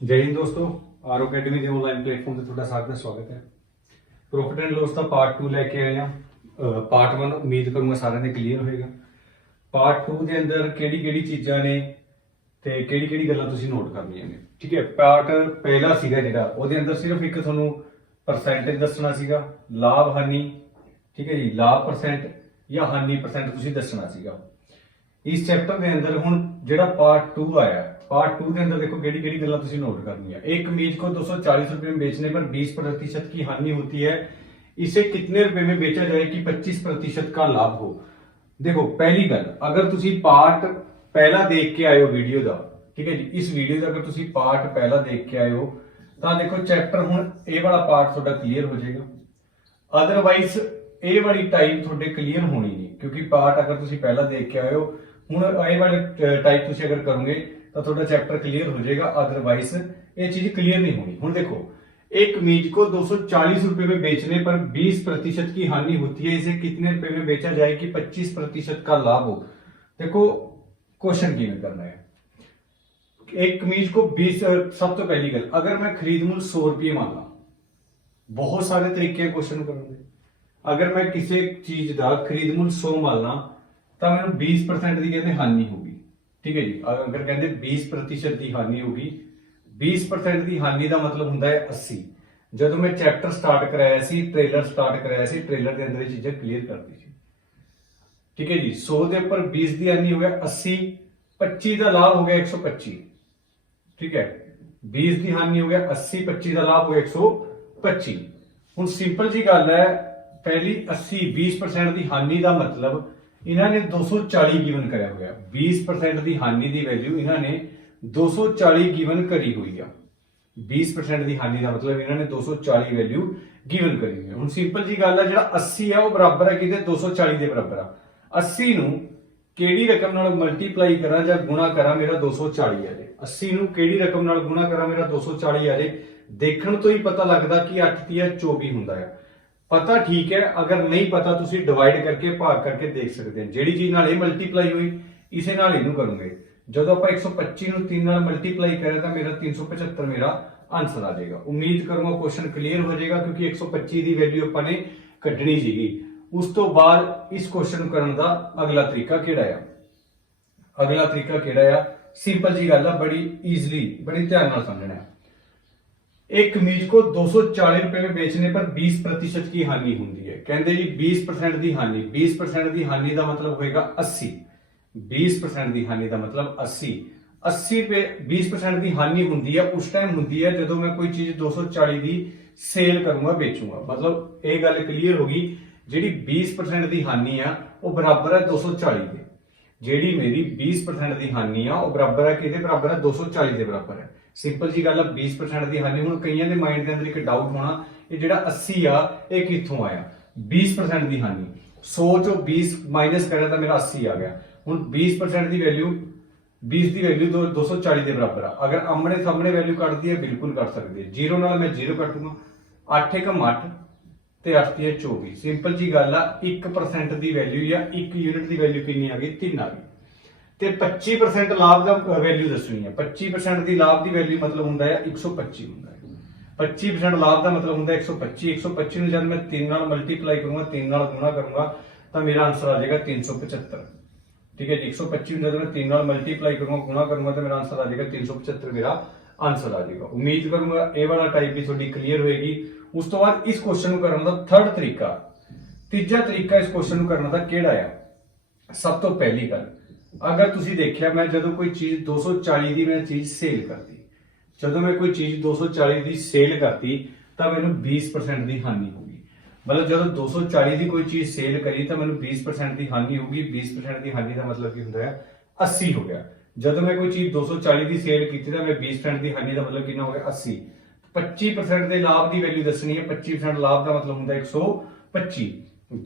जय हिंद दोस्तों। Are academy के ऑनलाइन प्लेटफॉर्म से ਤੁਹਾਡਾ ਸਾਰਿਆਂ ਦਾ ਸਵਾਗਤ ਹੈ। प्रॉफिट एंड लॉस का पार्ट 2 लेके आए हैं। पार्ट 1 उम्मीद करूंगा सारे ने क्लीयर होएगा। पार्ट 2 के अंदर ਕਿਹੜੀ ਚੀਜ਼ਾਂ ਨੇ ਤੇ ਕਿਹੜੀ ਗੱਲਾਂ ਤੁਸੀਂ ਨੋਟ ਕਰਨੀਆਂ ਨੇ। ਠੀਕ ਹੈ, ਪਾर्ट ਪਹਿਲਾ ਸੀਗਾ ਜਿਹੜਾ ਉਹਦੇ ਅੰਦਰ ਸਿਰਫ ਇੱਕ ਤੁਹਾਨੂੰ ਪਰਸੈਂਟੇਜ ਦੱਸਣਾ ਸੀਗਾ, ਲਾਭ ਹਾਨੀ। ਠੀਕ ਹੈ ਜੀ, ਲਾਭ ਪਰਸੈਂਟ ਜਾਂ ਹਾਨੀ ਪਰਸੈਂਟ ਤੁਸੀਂ ਦੱਸਣਾ ਸੀਗਾ। इस चैप्टर के अंदर हुण जिहड़ा पार्ट 2 आया, पार्ट 2 के अंदर देखो केड़ी गल्लां तुसीं नोट करनियां। एक कमीज को 240 रुपए में बेचने पर 20% की हानि होती है, इसे कितने रुपए में बेचा जाए कि 25% का लाभ हो। देखो पहली गल, अगर तुसीं पार्ट पहला देख के आए हो वीडियो का, ठीक है जी, इस वीडियो का अगर तुसीं पार्ट पहला देख के आए हो तो देखो चैप्टर हुण ये वाला पार्ट तुहाडा क्लीयर हो जाएगा। अदरवाइज ये वाली टाइप तुहाडे क्लीयर होनी नहीं, क्योंकि पार्ट अगर तुसीं पहला देख के आए हो ਹੁਣ ਇਹ ਵਾਲੇ टाइप ਤੁਸੀਂ अगर करोगे तो ਤੁਹਾਡਾ चैप्टर क्लियर हो जाएगा, अदरवाइज ये चीज क्लियर नहीं होनी। ਹੁਣ देखो एक कमीज को 240 रुपए में बेचने पर 20% की हानि होती है, इसे कितने रुपए में बेचा जाए कि 25% का लाभ हो। देखो क्वेश्चन की करना है। एक कमीज को 20, सब तो पहली गल, अगर मैं खरीद मूल 100 रुपये माना, बहुत सारे तरीके क्वेश्चन करोगे। अगर मैं किसी चीज का खरीद मूल 100 मानना तो मैं 20% की कहते हानि होगी। ठीक है जी, अगर कहते 20% की हानि होगी, 20% की हानि का मतलब होंगे 80। जो मैं चैप्टर स्टार्ट कराया सी, ट्रेलर स्टार्ट कराया सी, ट्रेलर के अंदर चीजें क्लीयर करती थी। ठीक है जी, 100 के उपर 20 की हानि हो गया 80, 25 का लाभ हो गया 125। ठीक है, 20 की हानि हो गया 80, 25 का लाभ हो गया 125। हुण सिंपल जी गल है, पहली 80 20% की हानि का मतलब इन्होंने 240 गिवन कराया हुआ। 20% की हानि की वैल्यू इन्होंने 240 गिवन करी हुई है। 20% की हानि का मतलब इन्होंने 240 वैल्यू गिवन करी हुई है। हुण सिंपल जी गल है, जो 80 है वो बराबर है कि 240 के बराबर है। 80 नूं किहड़ी रकम नाल मल्टीप्लाई करा जां गुणा करा मेरा 240 आ जाए। 80 नूं किहड़ी रकम नाल गुणा करा मेरा 240 आ जाए। देखण तो ही पता लगदा कि 8 तिया 24 हुंदा है। पता ठीक है, अगर नहीं पता तुसी डिवाइड करके भाग करके देख सकते हैं। जेड़ी चीज नाल ये मल्टीप्लाई हुई इसे नाल इनू करोगे। जदों आप 125 नूं 3 नाल मल्टीप्लाई करें तो मेरा 375 मेरा आंसर आ जाएगा। उम्मीद करूंगा क्वेश्चन क्लीयर हो जाएगा, क्योंकि 125 की वैल्यू अपने कड्ढनी सीगी। उस तो बाद इस क्वेश्चन करने का अगला तरीका किहड़ा है? अगला तरीका किहड़ा है? सिंपल जी गल है, बड़ी ईजिली, बड़ी ध्यान नाल समझना है। एक कमीज को 240 रुपए में बेचने पर 20% की हानि होती है। कहते जी 20% की हानि, 20% की हानि का मतलब होएगा 80। 20% की हानि का मतलब 80। 80 पे 20% की हानि होती है उस टाइम होती है जो मैं कोई चीज 240 की सेल करूंगा, बेचूंगा। मतलब ये गल क्लीयर होगी, जी 20% की हानि है वो बराबर है 240 के। जी मेरी 20% की हानि है वो बराबर है कि बराबर है 240 के बराबर है। सिंपल जी गल है, 20% की हानि। हुण कईयां दे माइंड के अंदर एक डाउट होना, ये जिहड़ा 80 आ ये कित्थों आया? 20% की हानि, 100 चो 20 माइनस करें तो मेरा 80 आ गया। हुण 20% की वैल्यू, 20 की वैल्यू 240 के बराबर है। अगर आमने सामने वैल्यू कट दी है, बिल्कुल कट सकते हैं। 0 नाल मैं 0 कटूंगा, 8 एकम 8 ते 8 तिया 24। सिंपल जी गल है, 1% की वैल्यू या 1 यूनिट की वैल्यू कितनी आ गई? 3 आ गई। ते 25% लाभ का वैल्यू दसनी है। 25% की लाभ की वैल्यू मतलब होंदा है 125 होंदा है। 25% लाभ का मतलब होंदा है 125। 125 में जब मैं 3 नाल मल्टीप्लाई करूंगा, 3 नाल गुणा करूंगा तो मेरा आंसर आ जाएगा 375। ठीक है जी, 125 में जब मैं 3 नाल मल्टीप्लाई करूंगा, गुणा करूंगा तो मेरा आंसर आ जाएगा 375 मेरा आंसर आ जाएगा। उम्मीद करूंगा ये वाला टाइप भी थोड़ी क्लीयर होएगी। उस तो बाद इस क्वेश्चन को करने का थर्ड तरीका, तीजा तरीका इस क्वेश्चन को करने का केड़ा है? सब तो पहली गल, अगर तुसी देखिया मैं जदों कोई चीज 240 की मैं चीज सेल करती, जदों मैं कोई चीज 240 की सेल करती तो मैंने 20% की हानि होगी। मतलब जदों 240 की कोई चीज सेल करी तो मैंने 20% की हानि होगी। 20% की हानि का मतलब की होंदा है 80 हो गया। जदों मैं कोई चीज 240 की सेल की तो मैं 20% की हानि का मतलब कितना हो गया? 80। 25% के लाभ की वैल्यू दसनी है। 25% लाभ का मतलब होंदा 125।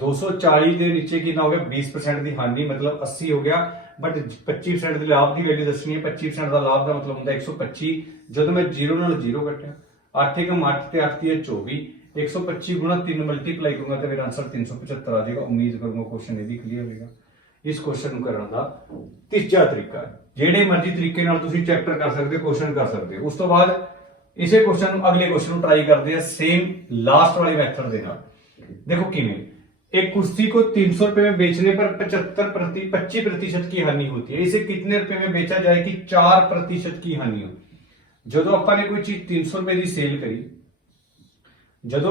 240 के नीचे कितना हो गया? 20% की हानि मतलब 80 हो गया। बट 25% के लाभ की वैल्यू दसनी है। 25% का लाभ का मतलब होंदा 125। जब मैं 0 नाल 0 कटिया, 8 एकम 8 ते 8 तिया 24, 125 गुणा 3 मल्टीप्लाई करूंगा तो मेरा आंसर 375 आ जाएगा। उम्मीद करूंगा क्वेश्चन ये भी क्लियर होगा। इस क्वेश्चन को करने का तीसरा तरीका है। ਜਿਹੜੇ ਮਰਜ਼ੀ ਤਰੀਕੇ ਨਾਲ ਤੁਸੀਂ ਚੈਪਟਰ ਕਰ ਸਕਦੇ ਹੋ, ਕੁਐਸਚਨ ਕਰ ਸਕਦੇ ਹੋ। ਉਸ ਤੋਂ ਬਾਅਦ ਇਸੇ ਕੁਐਸਚਨ ਨੂੰ ਅਗਲੇ ਕੁਐਸਚਨ ਨੂੰ ट्राई करते हैं सेम लास्ट वाले मेथड ਦੇ ਨਾਲ। देखो किमें एक कुर्सी को 300 रुपए में बेचने पर 25% की हानि होती है, इसे कितने रुपए में बेचा जाए कि 4% की हानि हो। ਜਦੋਂ ਆਪਾਂ ਨੇ ਕੋਈ ਚੀਜ਼ 300 ਰੁਪਏ ਦੀ ਸੇਲ ਕਰੀ, ਜਦੋਂ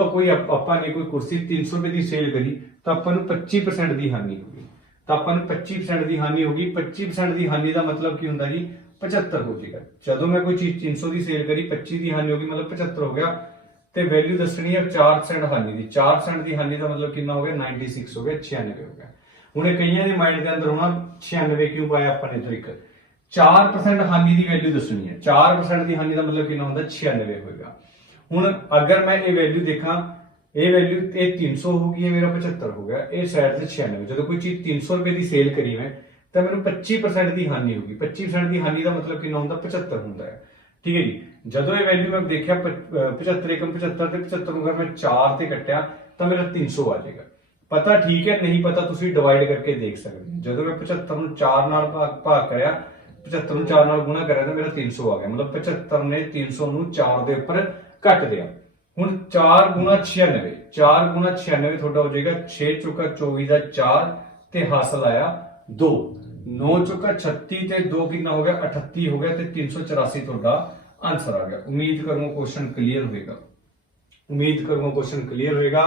ਆਪਾਂ ਨੇ ਕੋਈ ਕੁਰਸੀ 300 ਰੁਪਏ ਦੀ ਸੇਲ ਕਰੀ ਤਾਂ ਆਪਾਂ ਨੂੰ 25% ਦੀ ਹਾਨੀ ਹੋ ਗਈ। ਤਾਂ ਆਪਾਂ ਨੂੰ 25% ਦੀ ਹਾਨੀ ਹੋ ਗਈ। 25% ਦੀ ਹਾਨੀ ਦਾ ਮਤਲਬ ਕੀ ਹੁੰਦਾ ਜੀ 75 ਹੋ ਜਾਏਗਾ। ਜਦੋਂ ਮੈਂ ਕੋਈ ਚੀਜ਼ 300 ਦੀ ਸੇਲ ਕਰੀ 25 ਦੀ ਹਾਨੀ ਹੋ ਗਈ ਮਤਲਬ 75 ਹੋ ਗਿਆ। ਤੇ ਵੈਲਿਊ ਦੱਸਣੀ ਹੈ 4% ਹਾਨੀ ਦੀ। 4% ਦੀ ਹਾਨੀ ਦਾ ਮਤਲਬ ਕਿੰਨਾ ਹੋ ਗਿਆ 96 ਹੋ ਗਿਆ, 96 ਹੋ ਗਿਆ। ਹੁਣ ਇਹ ਕਈਆਂ ਦੇ ਮਾਈਂਡ ਦੇ ਅੰਦਰ ਹੋਣਾ 96 ਕਿਉਂ ਪਾਇਆ ਆਪਾਂ ਨੇ, ਤੋਂ ਇੱਕ 4% ਹਾਨੀ ਦੀ ਵੈਲਿਊ ਦੱਸਣੀ ਹੈ। 4% ਦੀ ਹਾਨੀ ਦਾ ਮਤਲਬ ਕਿੰਨਾ ਹੁੰਦਾ 96 ਹੋਏਗਾ। ਹੁਣ ਅਗਰ ਮੈਂ ਇਹ ਵੈਲਿਊ ਦੇਖਾਂ, ਇਹ ਵੈਲਿਊ ਇਹ 300 ਹੋ ਗਈ ਹੈ, ਮੇਰਾ 75 ਹੋ ਗਿਆ, ਇਹ ਸਾਈਡ ਤੇ 96। ਜਦੋਂ ਕੋਈ ਚੀਜ਼ 300 ਰੁਪਏ ਦੀ ਸੇਲ ਕਰੀ ਮੈਂ ਤਾਂ ਮੈਨੂੰ 25% ਦੀ ਹਾਨੀ ਹੋਗੀ। 25% ਦੀ ਹਾਨੀ ਦਾ ਮਤਲਬ ਕਿੰਨਾ ਹੁੰਦਾ 75 ਹੁੰਦਾ ਹੈ। ਠੀਕ ਹੈ ਜੀ। ਜਦੋਂ ਇਹ ਵੈਲਿਊ ਮੈਂ ਦੇਖਿਆ 75 एकम 75 ਤੇ 75 ਨੂੰ ਅਗਰ ਮੈਂ 4 ਤੇ ਕੱਟਿਆ ਤਾਂ ਮੇਰਾ 300 ਆ ਜਾਏਗਾ। ਪਤਾ ਠੀਕ ਹੈ, ਨਹੀਂ ਪਤਾ ਤੁਸੀਂ ਡਿਵਾਈਡ ਕਰਕੇ ਦੇਖ ਸਕਦੇ ਹੋ। ਜਦੋਂ ਮੈਂ 75 ਨੂੰ 4 ਨਾਲ ਭਾਗ ਕਰਿਆ, 75 ਨੂੰ 4 ਨਾਲ ਗੁਣਾ ਕਰਿਆ ਤਾਂ ਮੇਰਾ 300 ਆ ਗਿਆ। ਮਤਲਬ 75 ਨੇ 300 ਨੂੰ 4 ਦੇ ਉੱਪਰ ਕੱਟ ਦਿਆ। ਹੁਣ 4 ਗੁਣਾ 96, 4 ਗੁਣਾ 96 ਤੁਹਾਡਾ ਹੋ ਜਾਏਗਾ 6 ਚੌਕਾ 24 ਦਾ 4 ਤੇ ਹਾਸਲ ਆਇਆ 2। 9 ਚੌਕਾ 36 ਤੇ 2 ਕਿੰਨਾ ਹੋ ਗਿਆ 38 ਹੋ ਗਿਆ ਤੇ 384 ਤੁਹਾਡਾ ਆंसर आ गया। उम्मीद करूंगा क्वेश्चन क्लियर होगा। उम्मीद करूंगा क्वेश्चन क्लियर होगा।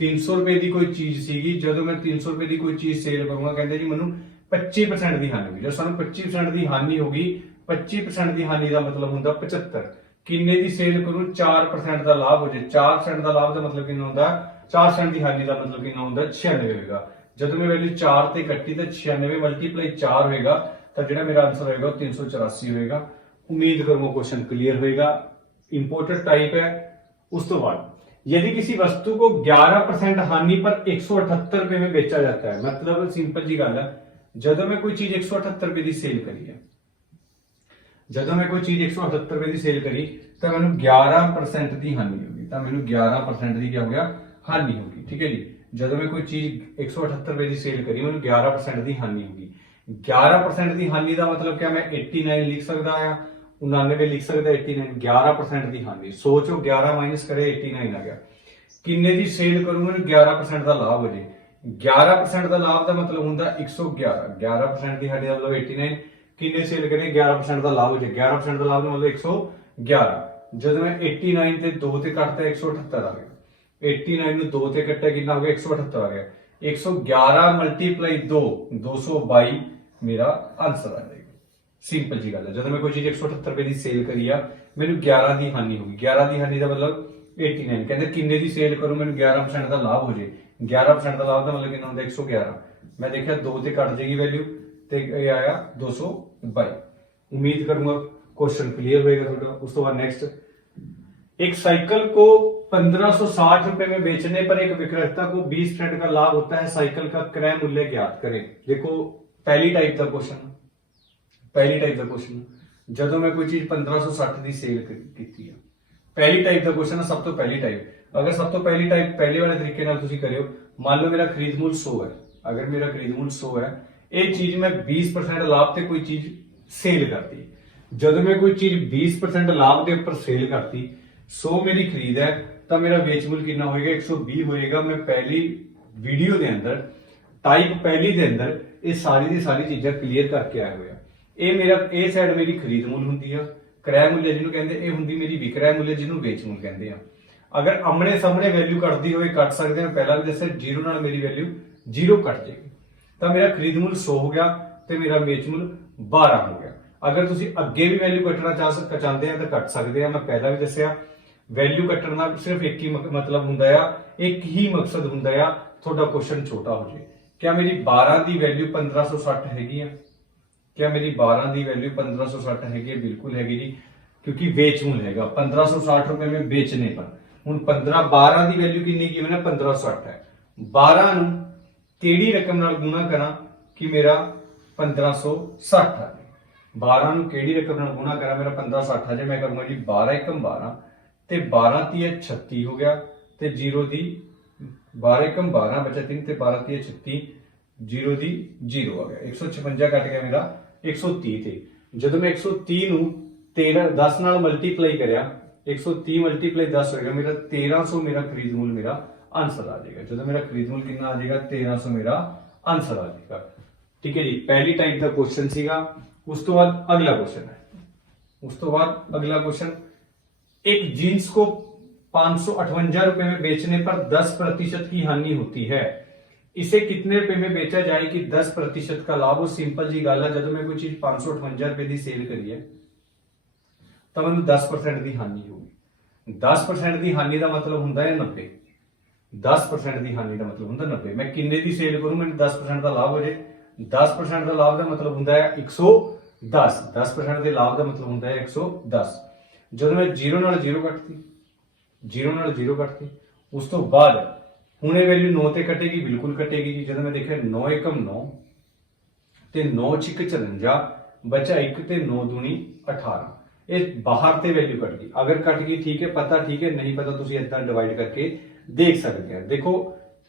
300 रुपए की कोई चीज सीगी, ਜਦੋਂ मैं 300 रुपए की कोई चीज सेल करूंगा ਕਹਿੰਦੇ ਜੀ ਮੈਨੂੰ 25% ਦੀ ਹਾਨੀ ਹੋਗੀ। ਜੇ ਸਾਨੂੰ 25% ਦੀ ਹਾਨੀ ਹੋਗੀ, 25% ਦੀ ਹਾਨੀ ਦਾ ਮਤਲਬ ਹੁੰਦਾ 75। ਕਿੰਨੇ ਦੀ ਸੇਲ ਕਰੂੰ 4% ਦਾ ਲਾਭ ਹੋ ਜੇ। 4% ਦਾ ਲਾਭ ਦਾ ਮਤਲਬ ਕਿੰਨਾ ਹੁੰਦਾ 4% ਦੀ ਹਾਨੀ ਦਾ ਮਤਲਬ ਕਿੰਨਾ ਹੁੰਦਾ 96 ਹੋਏਗਾ। ਜਦੋਂ ਮੈਂ ਵੈਲਿਊ 4 ਤੇ ਕੱਟੀ ਤਾਂ 96 ਮਲਟੀਪਲਾਈ 4 ਹੋਏਗਾ ਤਾਂ ਜਿਹੜਾ ਮੇਰਾ ਆंसर ਹੋਏਗਾ 384 ਹੋਏਗਾ। उम्मीद करूंगा क्वेश्चन क्लियर होगा। इंपोर्टेंट टाइप है। उस तो बाद यदि किसी वस्तु को 11% हानि पर 178 रुपए में बेचा जाता है, मतलब सिंपल जी गल है, जदों मैं कोई चीज 178 रुपए की सेल करी है, जदों मैं कोई चीज 178 रुपए की सेल करी तो मैंने 11% की हानि होगी। तो मैंने 11% की क्या हो गया हानि होगी। ठीक है जी। जदों मैं कोई चीज 178 रुपए की सेल करी मैंने 11% की हानि होगी। 11% की हानि का मतलब क्या मैं 89 लिख सकता है, 99 लिख सकता है, 89 11% की हानि। सोचो 11 माइनस करे 89 आ गया। किन्ने की सेल करूंगा 11% का लाभ हो जाए। 11% का लाभ का मतलब होता 111। 11% की हानि का मतलब 89। किन्ने सेल करें 11% का लाभ हो जाए। 11% का लाभ का मतलब 111। जब मैं 89 ते 2 ते कटता 178 आ गया। 89 ਨੂੰ 2 ਤੇ ਕੱਟਿਆ ਕਿੰਨਾ ਹੋ ਗਿਆ 178 ਆ ਗਿਆ। 111 ਮਲਟੀਪਲਾਈ 2 222 ਮੇਰਾ ਆंसर ਆ ਜਾਏਗਾ। ਸਿੰਪਲ ਜੀ ਗੱਲ ਹੈ। ਜਦੋਂ ਮੈਂ ਕੋਈ ਚੀਜ਼ 178 ਰੁਪਏ ਦੀ ਸੇਲ ਕਰੀ ਆ ਮੈਨੂੰ 11 ਦੀ ਹਾਨੀ ਹੋ ਗਈ। 11 ਦੀ ਹਾਨੀ ਦਾ ਮਤਲਬ 89। ਕਹਿੰਦੇ ਕਿੰਨੇ ਦੀ ਸੇਲ ਕਰੂੰ ਮੈਨੂੰ 11% ਦਾ ਲਾਭ ਹੋ ਜੇ। 11% ਦਾ ਲਾਭ ਦਾ ਮਤਲਬ ਕਿੰਨਾ ਹੁੰਦਾ 111। ਮੈਂ ਦੇਖਿਆ 2 ਤੇ ਕੱਟ ਜਾਏਗੀ ਵੈਲਿਊ ਤੇ ਇਹ ਆਇਆ 222। उम्मीद करूंगा क्वेश्चन क्लियर होगा ਤੁਹਾਡਾ। ਉਸ ਤੋਂ ਬਾਅਦ नेक्स्ट, एक साइकिल को 1560 रुपए में बेचने पर एक विक्रेता को 20% का लाभ होता है। साइकिल का क्रय मूल्य ज्ञात करें। देखो पहली टाइप का क्वेश्चन, पहली टाइप का क्वेश्चन ਜਦੋਂ मैं कोई चीज 1560 की सेल की है, पहली टाइप का क्वेश्चन है। सब तो पहली टाइप अगर सब तो पहली टाइप पहले वाले तरीके नाल तुसी करियो। मान लो मेरा खरीद मूल्य 100 है, अगर मेरा खरीद मूल्य 100 है, ये चीज मैं 20% लाभ से कोई चीज सेल करती। ਜਦੋਂ मैं कोई चीज 20% लाभ के ऊपर सेल करती 100 मेरी खरीद है तो मेरा बेच मूल्य कितना होएगा 120 होएगा। मैं पहली वीडियो के अंदर टाइप पहली के अंदर ये सारी दी सारी चीज़ें क्लीयर करके आए हुए हैं। ये मेरा ए साइड मेरी खरीद मूल्य होंदी है, क्रय मूल्य जिन्होंने कहते हैं, ये होंदी मेरी विक्रय मूल्य जिन्होंने बेच मूल्य कहते हैं। अगर आमने सामने वैल्यू कटती हुए कट सकते हैं, पहला भी दस्या 0 नाल मेरी वैल्यू 0 कट जाएगी तो मेरा खरीद मूल्य 100 हो गया तो मेरा बेच मूल्य 12 हो गया। अगर तुसी अगे भी वैल्यू कटना चाहते हैं तो कट सकते हैं। मैं पहला भी दस्या वैल्यू कटण दा सिर्फ एक ही मतलब हुंदा आ, एक ही मकसद हुंदा आ थोड़ा क्वेश्चन छोटा हो जाए। क्या मेरी 12 की वैल्यू 1560 हैगी है? क्या मेरी 12 की वैल्यू 1560 हैगी है? बिल्कुल हैगी जी, क्योंकि बेच मूल्य हैगा 1560 रुपए में बेचने पर। हुण 12 की वैल्यू कितनी की मैंने 1560 है। 12 नूं केड़ी रकम नाल गुणा करा कि मेरा 1560 आ जाए। 12 नूं केड़ी रकम नाल गुणा करा मेरा 1560 आ जाए। मैं करूंगा जी 12 एकम 12 ते 12 तीय 36 हो गया ते 0 दी 12 एकम 12 बचा 3 ते 12 तीय 36 0 दी 0 आ गया। 156 कट गया मेरा 130 ਤੇ ਜਦੋਂ ਮੈਂ 130 ਨੂੰ 10 ਨਾਲ ਮਲਟੀਪਲਾਈ ਕਰਿਆ 130 ਮਲਟੀਪਲਾਈ 10 ਹੋਏਗਾ ਮੇਰਾ 1300 ਮੇਰਾ ਖਰੀਦ ਮੁੱਲ ਮੇਰਾ ਆਨਸਰ ਆ ਜਾਏਗਾ। ਜਦੋਂ ਮੇਰਾ ਖਰੀਦ ਮੁੱਲ ਕਿੰਨਾ ਆ ਜਾਏਗਾ 1300 ਮੇਰਾ ਆਨਸਰ ਆ ਜਾਏਗਾ। ठीक है जी, पहली टाइप का क्वेश्चन सीगा। उस तो बाद अगला क्वेश्चन है, उस तो बाद अगला क्वेश्चन, एक जींस को 558 रुपए में बेचने पर 10% की हानि होती है, इसे कितने रुपए में बेचा जाए कि 10% का लाभ हो। सिंपल जी गल है, जब मैं कोई चीज 558 रुपए की सेल करी है तो मैं 10% की हानि होगी। 10% की हानि का मतलब होता है 90। 10% की हानि का मतलब होता 90। मैं किन्ने की सेल करूं मैंने 10% का लाभ हो जाए। 10% का लाभ का मतलब होता है 110। 10% के लाभ का मतलब होता है 110। जब मैं 0 ਨਾਲ 0 ਕੱਟਤੀ, 0 ਨਾਲ 0 ਕੱਟਤੀ, ਉਸ ਤੋਂ ਬਾਅਦ ਹੁਣ ਇਹ ਵੈਲਿਊ 9 ਤੇ ਕੱਟੇਗੀ, ਬਿਲਕੁਲ ਕੱਟੇਗੀ ਜੀ। ਜਦੋਂ ਮੈਂ ਦੇਖਿਆ 9 ਏਕਮ 9 ਤੇ 9 ਛਿਕ 54 बचा 1 ਤੇ 9 दूनी 18। ਇਹ ਬਾਹਰ ਤੇ ਵੈਲਿਊ ਕੱਟ ਗਈ। ਅਗਰ ਕੱਟ ਗਈ ਠੀਕ ਹੈ, ਪਤਾ ਠੀਕ ਹੈ, ਨਹੀਂ ਪਤਾ ਤੁਸੀਂ ਇਦਾਂ ਡਿਵਾਈਡ ਕਰਕੇ ਦੇਖ ਸਕਦੇ ਆ। ਦੇਖੋ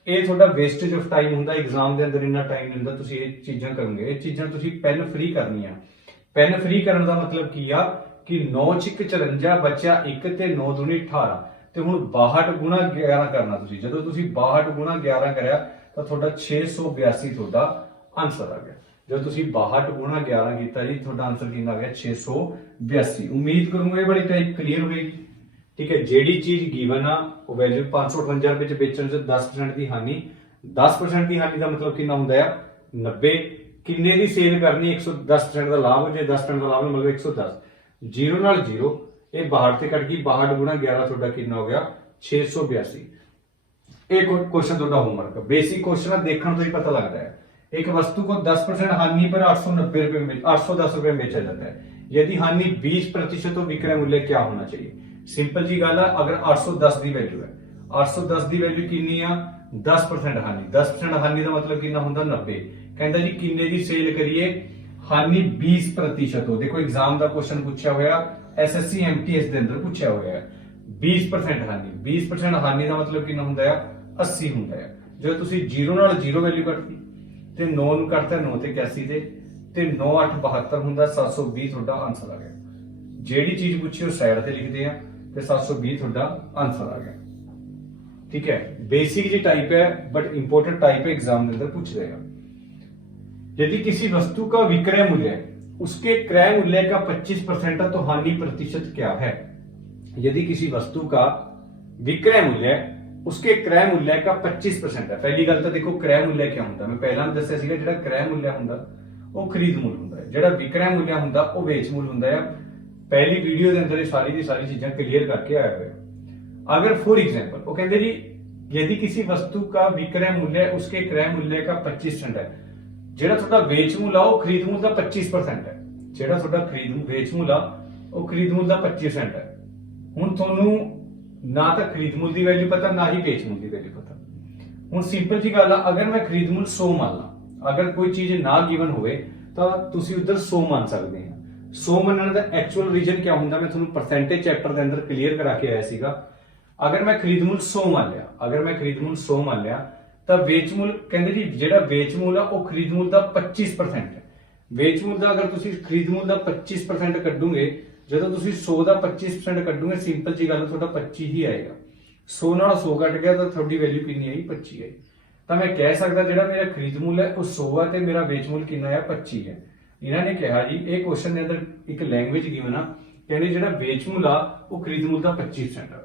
ਇਹ ਤੁਹਾਡਾ ਵੇਸਟੇਜ ਆਫ ਟਾਈਮ ਹੁੰਦਾ, ਐਗਜ਼ਾਮ ਦੇ ਅੰਦਰ ਇੰਨਾ ਟਾਈਮ ਨਹੀਂ ਹੁੰਦਾ, ਤੁਸੀਂ ਇਹ ਚੀਜ਼ਾਂ ਕਰੋਗੇ। ਇਹ ਚੀਜ਼ਾਂ ਤੁਸੀਂ ਪੈਨ ਫ੍ਰੀ ਕਰਨੀਆਂ। ਪੈਨ ਫ੍ਰੀ ਕਰਨ ਦਾ ਮਤਲਬ ਕੀ ਆ ਕਿ 9 ਛਿਕ 54 ਬਚਿਆ 1 ਤੇ 9 दूनी 18 ਤੇ ਹੁਣ 62 ਗੁਣਾ 11 ਕਰਨਾ ਤੁਸੀਂ। ਜਦੋਂ ਤੁਸੀਂ 62 ਗੁਣਾ 11 ਕਰਿਆ ਤਾਂ ਤੁਹਾਡਾ 682 ਤੁਹਾਡਾ ਆਨਸਰ ਆ ਗਿਆ। ਜਦੋਂ ਤੁਸੀਂ 62 ਗੁਣਾ 11 ਕੀਤਾ ਜੀ, ਤੁਹਾਡਾ ਆਨਸਰ ਕਿੰਨਾ ਆ ਗਿਆ 682। ਉਮੀਦ ਕਰੂੰਗਾ ਇਹ ਬੜੀ ਟਾਈਪ ਕਲੀਅਰ ਹੋਏਗੀ। ठीक है, जेडी चीज गिवन आ वो वैल्यू 558 रुपए च बेचण च 10% की हानि। 10% की हानि का मतलब कितना हुंदा है 90। किन्ने दी सेल करनी 110% का लाभ हो जाए, 10% का लाभ मतलब 110। 0 नाल 0 ये 62 ते कट गई, 62 गुणा 11 ਤੁਹਾਡਾ कितना हो गया 682। एक क्वेश्चन ਤੁਹਾਡਾ होमवर्क बेसिक क्वेश्चन देखने तो ही पता लगता है। एक वस्तु को 10% हानि पर 890 रुपए में 810 रुपए में बेचा जाता है, यदि हानि 20% तो विक्रय मूल्य क्या होना चाहिए। सिंपल जी गल है, अगर 810 की वैल्यू है, 810 की वैल्यू कितनी आ 10% हानि। 10% हानि का मतलब कितना होता 90। कहता जी किन्ने की सेल करिए, हानि 20% हो। देखो एग्जाम का क्वेश्चन पूछा हुआ SSC MTS के अंदर पूछा हुआ है 20% हानि। 20% हानि का मतलब कितना होता है 80 होता है। जो तुसी 0 नाल 0 वैल्यू कटती ते 9 ਨੂੰ ਕਰਤਾ 9 ਤੇ 81 ਤੇ 9 8 72 ਹੁੰਦਾ 720 ਤੁਹਾਡਾ ਆਨਸਰ ਆ ਗਿਆ। ਜਿਹੜੀ ਚੀਜ਼ ਪੁੱਛੀ ਉਹ ਸਾਈਡ ਤੇ ਲਿਖਦੇ ਆ ਤੇ 720 ਤੁਹਾਡਾ ਆਨਸਰ ਆ ਗਿਆ। ठीक है, बेसिक जी टाइप है बट इंपॉर्टेंट टाइप है, एग्जाम के अंदर पूछ देगा। यदि किसी वस्तु का विक्रय मूल्य उसके क्रय मूल्य का 25% है तो हानि प्रतिशत क्या है। यदि किसी वस्तु का विक्रय मूल्य उसके क्रय मूल्य का 25% है। पहली गल तो देखो क्रय मूल्य क्या होता है, मैं पहला भी दस्सिया सीगा, जिहड़ा क्रय मूल्य हुंदा वो खरीद मूल्य हुंदा है, जिहड़ा विक्रय मूल्य हुंदा वो वेच मूल्य हुंदा है। पहली वीडियो के अंदर ये सारी दी सारी चीजें क्लियर करके आए हुए। अगर फॉर एग्जाम्पल वो कहते जी यदि किसी वस्तु का विक्रय मूल्य उसके क्रय मूल्य का 25% है, जेड़ा थोड़ा वेच मूल्य वो खरीद मूल्य का 25% है, जेड़ा थोड़ा खरीद वेच मूल्य वो खरीद मूल्य का 25% है। हुण तुहानू ना तो खरीद मूल्य की वैल्यू पता ना ही वेच मूल्य की वैल्यू पता। हुण सिंपल जी गल, अगर मैं खरीद मूल्य 100 मान ला, अगर कोई चीज ना गिवन होवे तो तुसी उधर 100 मान सकते हैं। 100 मनने का एक्चुअल रीजन क्या होंदा, मैं तुहानू परसेंटेज चैप्टर के अंदर क्लियर करा के आया सीगा। अगर मैं खरीद मूल्य 100 मान लिया, अगर मैं खरीद मूल्य 100 मान लिया तो वेच मूल्य कहते जी जेड़ा वेच मूल्य है वो खरीद मूल्य का 25% है। वेच मूल्य अगर तुसी खरीद मूल्य का 25% कड्डोगे, जो तुसी 100 का 25% कड्डोगे, सिंपल जी गल थोड़ा 25 ही आएगा। 100 नाल 100 कट गया तो थोड़ी वैल्यू कितनी आई 25 आई। तो मैं कह सकता जेड़ा मेरा खरीद मूल्य है वो 100 है तो मेरा वेच मूल्य कितना है 25 है। इन्होंने कहा जी ये क्वेश्चन के अंदर एक लैंग्वेज गिवन आ, कहते जेड़ा वेच मूल्य वो खरीद मूल्य का 25% है,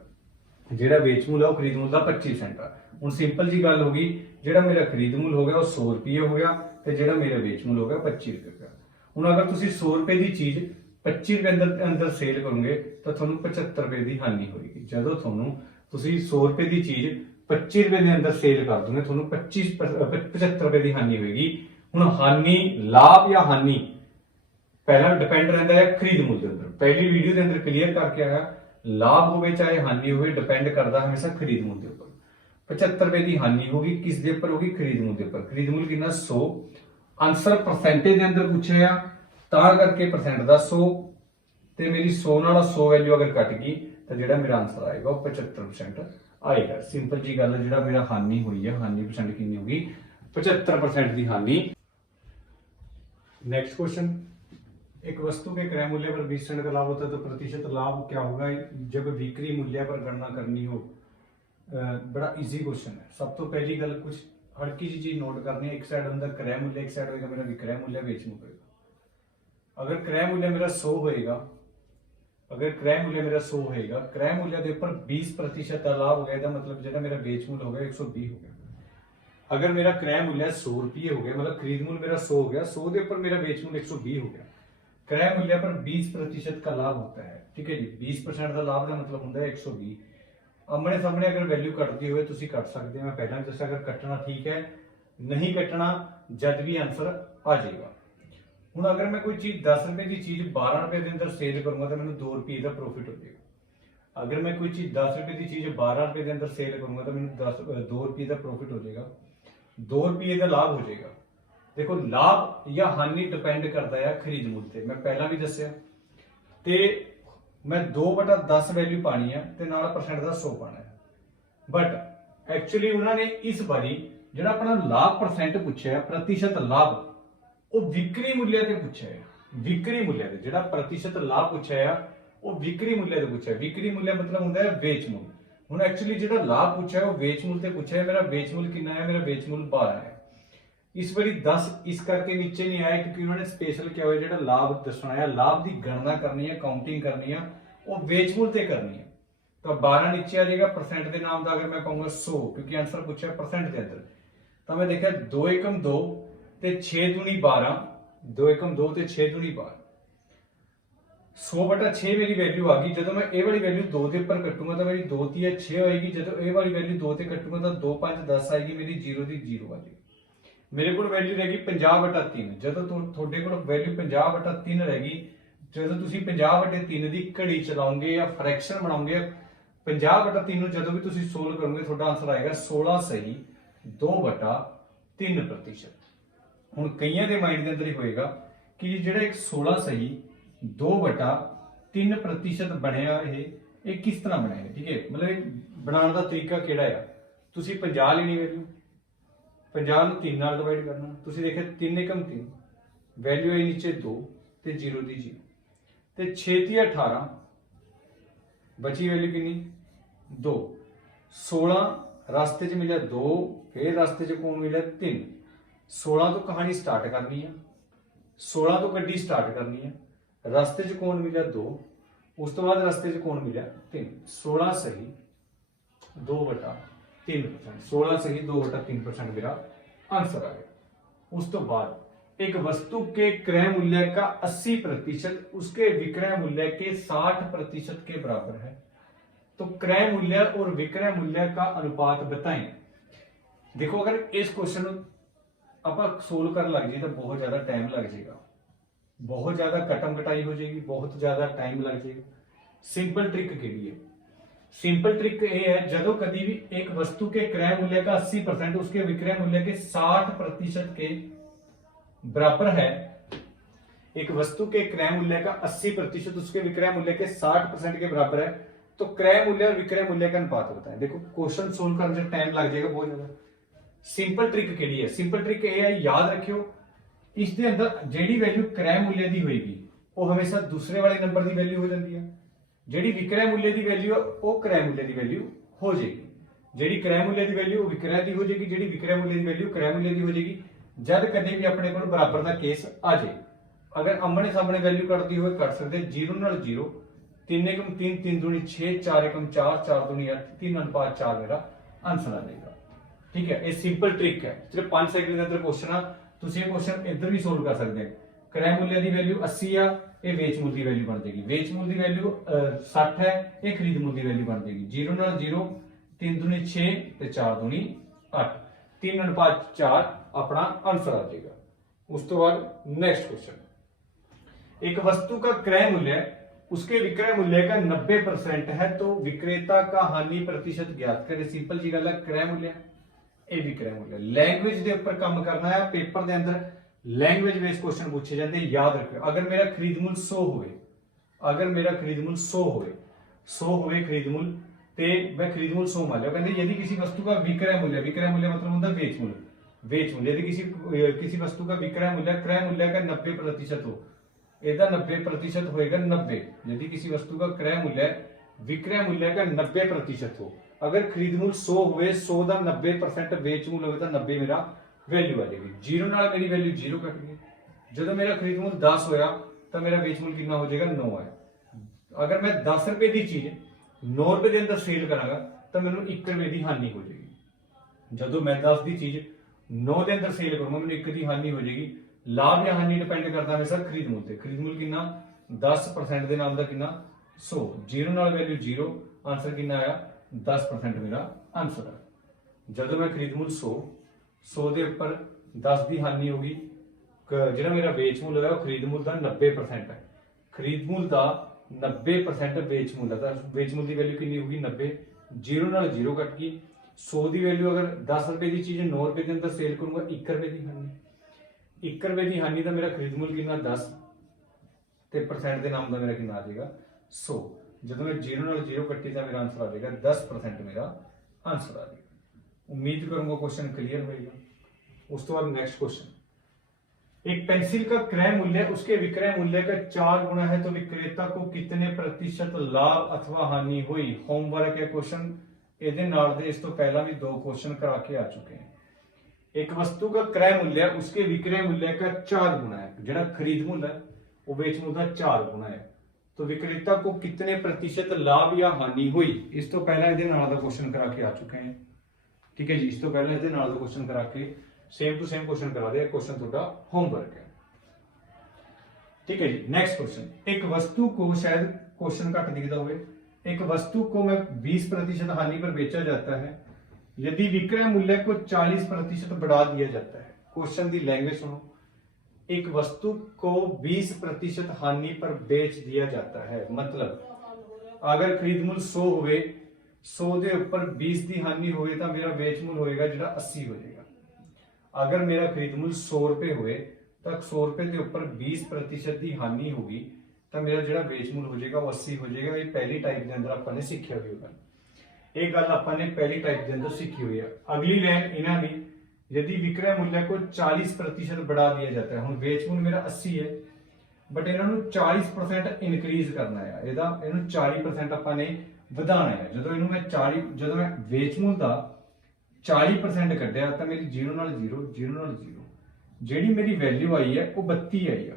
जेड़ा वेच मूल्य वो खरीद मूल्य का 25% है। हुण सिंपल जी गल होगी, जेड़ा मेरा खरीद मूल्य हो गया वो 100 रुपये हो गया तो जेड़ा मेरा वेच मूल्य हो गया 25 रुपये हो गया। हुण अगर तुसी 100 रुपये की चीज 25 रुपये अंदर सेल करोगे तो तुहानू 75 रुपये की हानि होगी। जदों तुहानू तुसी 100 रुपये की चीज 25 रुपये के अंदर सेल कर दोगे तुहानू 75 रुपये की हानि होगी। हुण हानि लाभ या हानि पहला डिपेंड रहता है खरीद मूल्य के अंदर। पहली वीडियो के अंदर क्लियर करके आया, लाभ होवे चाहे हानि होवे डिपेंड करता हमेशा खरीद मूल्य के ऊपर। 75 रुपए की हानि होगी किस दे ऊपर होगी, खरीद मूल्य के ऊपर। खरीद मूल्य कितना 100। आंसर परसेंटेज के अंदर पूछे ता करके परसेंट का 100 ते मेरी 100 नाल 100 वैल्यू अगर कट गई तो जेड़ा मेरा आंसर आएगा वो 75% आएगा। सिंपल जी गल, जेड़ा मेरा हानि हुई है हानि परसेंट कितनी होगी 75% की हानि। नेक्स्ट क्वेश्चन, एक वस्तु के क्रय मूल्य पर 20% का लाभ होता है तो प्रतिशत लाभ क्या होगा जब बिक्री मूल्य पर गणना करनी हो। बड़ा इजी क्वेश्चन है। सब तो पहली गल कुछ हड़की जी चीज नोट करनी है, एक साइड अंदर क्रय मूल्य, एक साइड होगा मेरा विक्रय मूल्य, बेच मूल्य होगा। अगर क्रय मूल्य मेरा 100 होएगा, अगर क्रय मूल्य मेरा 100 होएगा, क्रय मूल्य के ऊपर 20% का लाभ हो गया, इसका मतलब जो मेरा बेच मूल्य हो गया 120 हो गया। अगर मेरा क्रय मूल्य 100 रुपये हो गया, मतलब खरीद मूल्य मेरा 100 हो गया, 100 के ऊपर मेरा बेच मूल्य 120 हो गया, क्रय मूल्य पर 20% का लाभ होता है। ठीक है जी, 20% का लाभ का मतलब होता है 120। आमने सामने अगर वैल्यू कटती हुए तुम कट सकते, मैं पहला दसा, अगर कटना ठीक है, नहीं कटना जद भी आंसर आ जाएगा। हूँ अगर मैं कोई चीज 10 रुपए की चीज 12 रुपए के अंदर सेल करूंगा तो मैं 2 रुपये का प्रॉफिट हो जाएगा। अगर मैं कोई चीज 10 रुपए की चीज 12 रुपए के अंदर सेल करूंगा तो मैं 2 रुपये का प्रॉफिट हो जाएगा, 2 रुपये का लाभ हो जाएगा। देखो लाभ या हानि डिपेंड करता है खरीद मूल्य ते। मैं पहला भी दसिया ते मैं 2/10 वैल्यू पानी है ते नाल परसेंट का 100 पाना है, बट एक्चुअली उन्होंने इस बारी जो अपना लाभ परसेंट पूछा है, प्रतिशत लाभ, वो विक्री मूल्य ते पूछा है। विक्री मूल्य ते जो प्रतिशत लाभ पूछा है वो विक्री मूल्य ते पूछा है। विक्री मूल्य मतलब होता है बेच मूल्य। हूँ एक्चुअली जो लाभ पूछा है वो बेच मूल्य ते पूछा है। मेरा बेच मूल्य कितना है, मेरा बेच मूल्य 12 है। इस बारी 10 इस करके नीचे नहीं आया क्योंकि उन्होंने स्पेशल क्या हुआ, जो लाभ दसना है, लाभ की गणना करनी है, काउंटिंग करनी है, वो बेच मूल्य ते करनी है। तो 12 नीचे आ जाएगा। परसेंट के नाम का अगर मैं कहूंगा 100, क्योंकि आंसर पूछा है परसेंट के अंदर, तो मैं देखा 2 एकम 2 ते 6 दूनी 12, 2 एकम 2 ते 6 दूनी 12, 100/6 मेरी वैल्यू आ गई। जो मैं ये वाली वैल्यू 2 के ऊपर कटूंगा तो मेरी 2 ती 6 होएगी। जो ये वाली वैल्यू 2 ते कटूंगा तो 2 5 10 आएगी, मेरी 0 की 0 आ जाएगी। मेरे को वैल्यू रहेगी 50/3। जो थोड़े को वैल्यू 50/3 रहेगी, जो तुम 50/3 की घड़ी चलाओगे या फ्रैक्शन बनाओगे, 50/3 जो भी तुम सोल्व करोगे थोड़ा आंसर आएगा 16 सही 2/3%। हूँ कई के माइंड के अंदर ही होएगा कि जो एक 16 सही 2/3% बनया ये किस तरह बनया है। ठीक है, मतलब बनाने का तरीका केड़ा है, तुम 50 लेनी वैल्यू, 50 को 3 नाल डिवाइड करना, तुम देखे 3 एकम 3, वैल्यू आई नीचे 2 ते 0 की 0, ते 6 ती 18, बची वैल्यू कितनी 2, 16 रास्ते च मिला 2, फिर रास्ते च कौन मिला 3, 16 तो कहानी स्टार्ट करनी है, 16 तो गड्डी स्टार्ट करनी है, रास्ते च कौन मिला 2, उस तो बाद रास्ते च कौन मिला 3, 16 सही 2/3%, 16 सही 2/3% मेरा आंसर आ गया। उस तो बाद एक वस्तु के क्रय मूल्य का 80% उसके विक्रय मूल्य के 60% के बराबर है, तो क्रय मूल्य और विक्रय मूल्य का अनुपात बताएं। देखो अगर इस क्वेश्चन आप सोल्व कर लग जाए तो बहुत ज्यादा टाइम लग जाएगा, बहुत ज्यादा कटम कटाई हो जाएगी, बहुत ज्यादा टाइम लग जाएगा। सिंपल ट्रिक के लिए, सिंपल ट्रिक ये है, जदों कभी भी एक वस्तु के क्रय मूल्य का 80% उसके विक्रय मूल्य के 60% के बराबर है, एक वस्तु के क्रय मूल्य का 80% उसके विक्रय मूल्य के 60% के बराबर है, तो क्रय मूल्य और विक्रय मूल्य का अनुपात होता है। देखो क्वेश्चन सोल्व करने में टाइम लग जाएगा बहुत ज्यादा। सिंपल ट्रिक के लिए, सिंपल ट्रिक ये है, याद रखियो इसके अंदर जेडी वैल्यू क्रय मूल्य की होगी वो हमेशा दूसरे वाले नंबर की वैल्यू हो जाती है, जेडी विक्रय मूल्य की वैल्यू है वो क्रय मूल्य की वैल्यू हो जाएगी, जेडी क्रय मूल्य की वैल्यू विक्रय की हो जाएगी, जेडी विक्रय मूल्य की वैल्यू क्रय मूल्य की हो जाएगी। जब कदे भी अपने को बराबर का केस आ जाए, अगर आमने सामने वैल्यू कटती हुए कट सकते 0 नाल 0, 3 एकम 3, 3 दूनी 6, 4 एकम 4, 4 दूनी 8, 3/4 मेरा आंसर आ जाएगा। ठीक है, ये सिंपल ट्रिक है, सिर्फ 5 सेकंड के अंदर क्वेश्चन आ, तुम ये क्वेश्चन इधर भी सोल्व कर सकते हैं। क्रय मूल्य की वैल्यू 80 आ, ये वेच मूल्य की वैल्यू बन जाएगी, वेच मूल्य की वैल्यू 60 है, ये खरीद मूल्य की वैल्यू बन जाएगी। 0 नाल 0, 3 दूनी 6 ते 4 दूनी 8, 3/4 अपना आंसर आ जाएगा। उस तो बाद नेक्स्ट क्वेश्चन, एक वस्तु का क्रय मूल्य उसके विक्रय मूल्य का 90% है तो विक्रेता का हानि प्रतिशत ज्ञात करें। सिंपल जी गल है, क्रय मूल्य ये विक्रय मूल्य। लैंग्वेज के ऊपर काम करना है, पेपर के अंदर लैंग्वेज बेस्ड क्वेश्चन पूछे जाते हैं, याद रखियो। अगर मेरा खरीद मूल्य 100 होवे, अगर मेरा खरीद मूल्य 100 होवे खरीद मूल्य, ते मैं खरीद मूल्य 100 मान लिया, कहते यदि किसी वस्तु का विक्रय मूल्य, विक्रय मूल्य मतलब होता है बेच मूल्य, बेच मूल्य, यदि किसी वस्तु का विक्रय मूल्य क्रय मूल्य का 90% हो, ਇਹਦਾ 90% होएगा 90। यदि किसी वस्तु का क्रय मूल्य विक्रय मूल्य का 90% हो, अगर खरीद मूल्य 100 हुए, 100 का 90% बेच मूल्य होवे तो 90 मेरा वैल्यू आ जाएगी। जीरो नाल मेरी वैल्यू 0 कट गई। जो मेरा खरीद मूल्य 10 होया तो मेरा बेच मूल्य कितना हो जाएगा 9 है। अगर मैं 10 रुपए की चीज 9 रुपए के अंदर सेल करांगा तो मैंने 1 रुपए की हानि हो जाएगी। जो मैं 10 की चीज 9 के अंदर सेल करूंगा मैंने 1 की हानि हो जाएगी। लाभ या हानि डिपेंड करता है हमेशा खरीद मूल्य ते। खरीद मूल्य कितना 10% के नाम का कितना 100, जीरो नाल वैल्यू 0, आंसर कितना आया 10% मेरा आंसर है। जब मैं खरीद मूल्य 100 के उपर 10 की हानि होगी, जो मेरा बेच मूल्य है खरीद मूल्य का 90% है। खरीद मूल्य का 90% बेच मूल्य था। बेच मूल्य की वैल्यू कितनी होगी 90, जीरो नाल 0 कट गई। 100 की वैल्यू अगर 10 रुपए की चीज 9 रुपए के अंदर सेल करूंगा 1 रुपए की हानि। 1 रुपए की हानि का मेरा खरीद मूल्य कितना 10 ते परसेंट के नाम का मेरा कितना आ जाएगा 100। जब मैं जीरो नाल 0 कट्टी तो मेरा आंसर आ जाएगा 10% मेरा आंसर आ जाएगा। उम्मीद करूंगा क्वेश्चन क्लियर होगा। उस तो बाद नेक्स्ट क्वेश्चन, एक पेंसिल का क्रय मूल्य उसके विक्रय मूल्य का 4 गुना है तो विक्रेता को कितने प्रतिशत लाभ अथवा हानि हुई। होमवर्क है क्वेश्चन। इस तो पहला भी 2 क्वेश्चन करा के आ चुके हैं। एक वस्तु का क्रय मूल्य उसके विक्रय मूल्य का 4 गुना है। जो खरीद मूल्य है वो बेच मूल्य का 4 गुना है तो विक्रेता को कितने प्रतिशत लाभ या हानि हुई। इस तो पहला क्वेश्चन करा के आ चुके हैं। ठीक है जी, इस तो पहले क्वेश्चन करा के सेम टू सेम क्वेश्चन करा दिया। क्वेश्चन थोड़ा होमवर्क है। ठीक है जी, नेक्स्ट क्वेश्चन, एक वस्तु को, शायद क्वेश्चन घट दिखता हुए, एक वस्तु को मैं 20% हानि पर बेचा जाता है यदि विक्रय मूल्य को 40% बढ़ा दिया जाता है। क्वेश्चन की लैंग्वेज सुनो। एक वस्तु को 20% हानि पर बेच दिया जाता है, मतलब अगर खरीद मूल्य 100 हुए, 100 के ऊपर 20 की हानि हुए तो मेरा बेच मूल्य होएगा जो 80 हो जाएगा। अगर मेरा खरीद मूल्य 100 रुपए हुए तो 100 रुपए के ऊपर 20% की हानि होगी तो मेरा जो बेच मूल्य हो जाएगा वो 80 हो जाएगा। ये पहली टाइप के अंदर आपने सीखा हुई होगा। एक गल आपने पहली टाइप के अंदर सीखी हुई है। अगली लाइन इन्होंने, यदि विक्रय मूल्य को 40% बढ़ा दिया जाता है, हम बेच मूल्य मेरा 80 है बट इन्होंने 40% इनक्रीज करना है, ਇਹਦਾ ਇਹਨੂੰ 40% ਆਪਾਂ ਨੇ ਵਧਾਣਾ ਹੈ। ਜਦੋਂ ਇਹਨੂੰ मैं 40, ਜਦੋਂ मैं ਵੇਚ मूल्य ਦਾ 40% ਕੱਢਿਆ ਤਾਂ ਮੇਰੀ 0 ਨਾਲ 0, 0 ਨਾਲ 0, ਜਿਹੜੀ ਮੇਰੀ ਵੈਲਿਊ ਆਈ ਹੈ ਉਹ 32 ਆਈ ਆ।